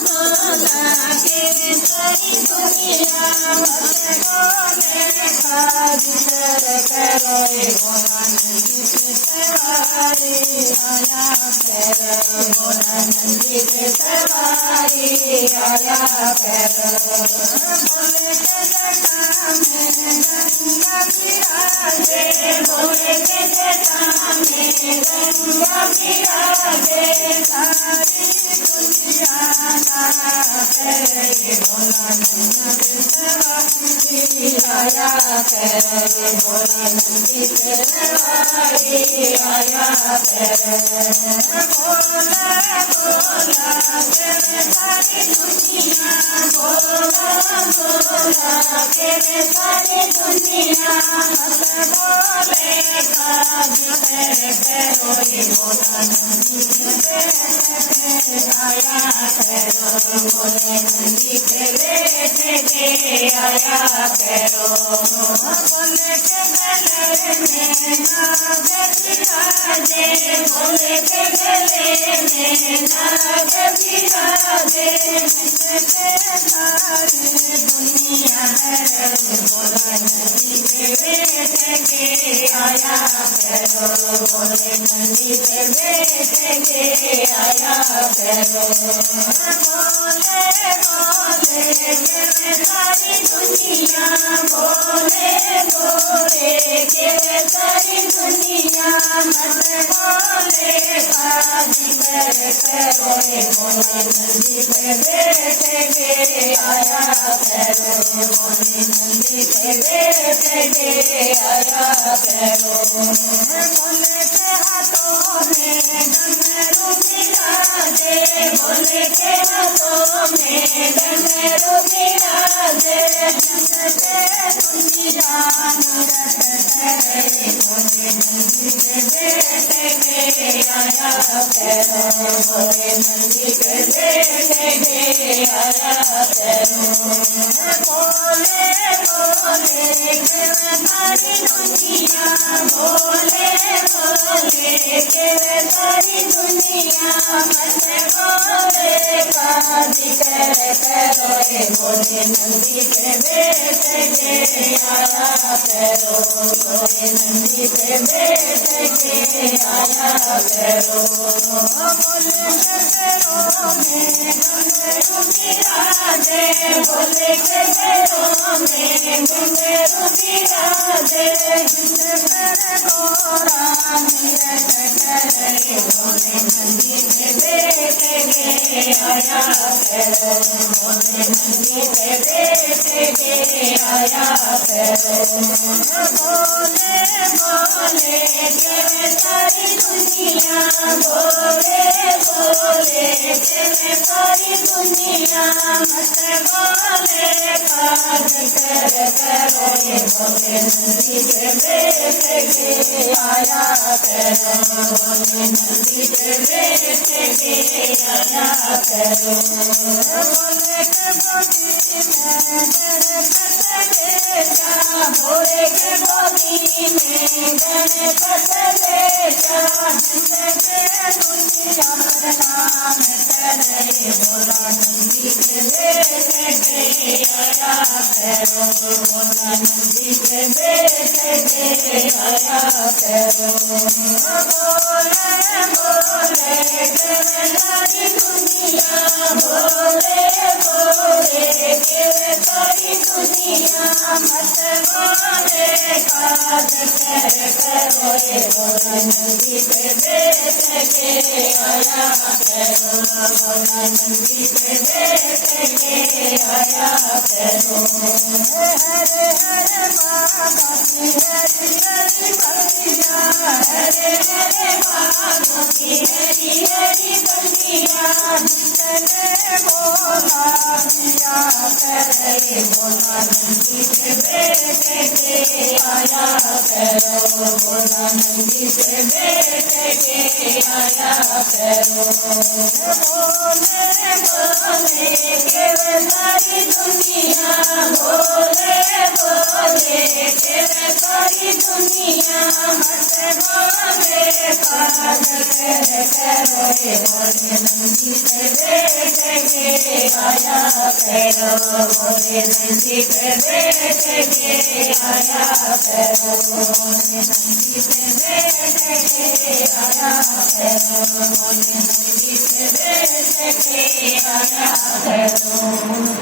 भोला के सारी दुनिया भोले भोले खातिर करो भोला नंदी के सवारी आया करो भोला नंदी के सवारी आया करो भोले के जटा में गंगा विराजे भोले के जटा में गंगा विराजे सारी दुनिया करे भोला नंदी के सवारी आया करे भोला नंदी के सवारी आया करे भोला भोला तेरे सारी दुनिया भोला भोला तेरे सारी दुनिया भोले काज करो भोला नंदी के आया करो भोले नंदी के बेटे आया करो भोले के गले में नाग विराजे भोले के गले में नाग विराजे सारी दुनिया भोला नंदी के बेटे के आया करो भोले नंदी के बेटे के आया करो भोले भोले तेरे सारी दुनिया भोले भोले तेरे सारी दुनिया मत भोले काज करो भोले नंदी के बेटे के आया करो भोले नंदी के बेटे के आया करो भोले के हाथों में डमरू विराजे भोले के हाथों में डमरू विराजे दुनिया नृत्य करे भोले नंदी के बेटे के आया करो भोले नंदी के बेटे के आया करो भोले भोले तेरे सारी दुनिया भोले भोले तेरे सारी दुनिया मत भोले काज करो भोले नंदी के बेटे के आया करो भोले नंदी के बेटे के आया करो भोले पैरों में घुंघरू विराजे भोले के पैरों में घुंघरू विराजे गोरा नृत्य करे भोले नंदी के बेटे के आया करो भोले नंदी के बेटे के आया करो भोले भोले तेरे सारी दुनिया भोले भोले तेरे सारी दुनिया मत भोले काज करो भोले नंदी के बेटे के आया करो भोले नंदी के बेटे के आया करो भोले के गोदी में गणपत बेटा भोले के गोदी में गणपत बेटा दुनिया प्रणाम करे भोला नंदी के बेटे के आया करो भोला नंदी के बेटे के आया करो भोले भोले तेरे सारी दुनिया भोले भोले तेरे सारी दुनिया मत भोले काज करो भोला नंदी के बेटे के आया करो भोला नंदी के बेटे के आया करो हरे हरे बाबा की हरी हरी बंदिया हरे हरे बाबा की हरी हरी बंदिया जिसने बोला दिया करे भोला नंदी के बेटे के आया करो भोला नंदी के बेटे के आया करो भोले भोले तेरे सारी दुनिया भोले भोले तेरे सारी दुनिया मत भोले काज करो भोले नंदी के बेटे के आया करो, मोरे नंदी पे बैठ के आया करो, मोरे नंदी पे बैठ के आया करो, मोरे नंदी पे बैठ के आया करो।